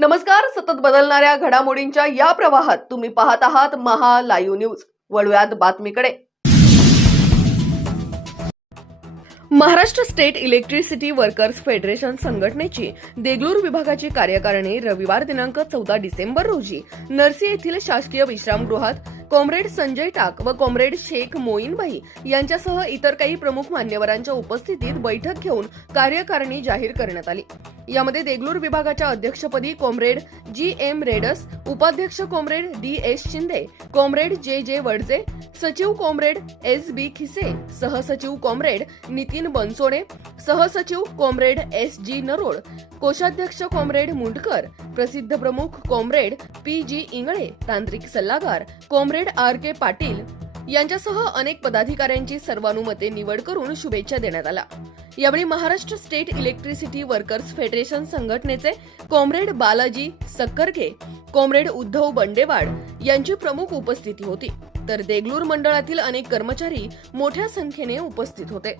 नमस्कार सतत बदलणाऱ्या घडामोडींच्या या प्रवाहात तुम्ही पाहत आहात महा लाईव्ह न्यूज. वळूयात बातमीकडे. Maharashtra state electricity workers federation संघटनेची देगलूर विभागाची कार्यकारिणी रविवार दिनांक चौदा डिसेंबर रोजी नरसी येथील शासकीय विश्रामगृहात कॉम्रेड संजय टाक व कॉम्रेड शेख मोईनभाई यांच्यासह इतर काही प्रमुख मान्यवरांच्या उपस्थितीत बैठक घेऊन कार्यकारिणी जाहीर करण्यात आली. यामध्ये देगलूर विभागाच्या अध्यक्षपदी कॉम्रेड जी एम रेडस उपाध्यक्ष comrade D S Shinde comrade J J Wadje सचिव कॉम्रेड एस बी खिसे सहसचिव कॉम्रेड नितीन बनसोडे सहसचिव कॉम्रेड एस जी नरोड कोषाध्यक्ष कॉम्रेड मुंडकर प्रसिद्ध प्रमुख कॉम्रेड पी जी इंगळे तांत्रिक सल्लागार कॉम्रेड आर के पाटील यांच्यासह अनेक पदाधिकाऱ्यांची सर्वानुमते निवड करून शुभेच्छा देण्यात आल्या. यावेळी Maharashtra state electricity workers federation संघटनेचे कॉम्रेड बालाजी सक्करगे कॉम्रेड उद्धव बंडेवाड यांची प्रमुख उपस्थिती होती. तर देगलूर मंडळातील अनेक कर्मचारी मोठ्या संख्येने उपस्थित होते.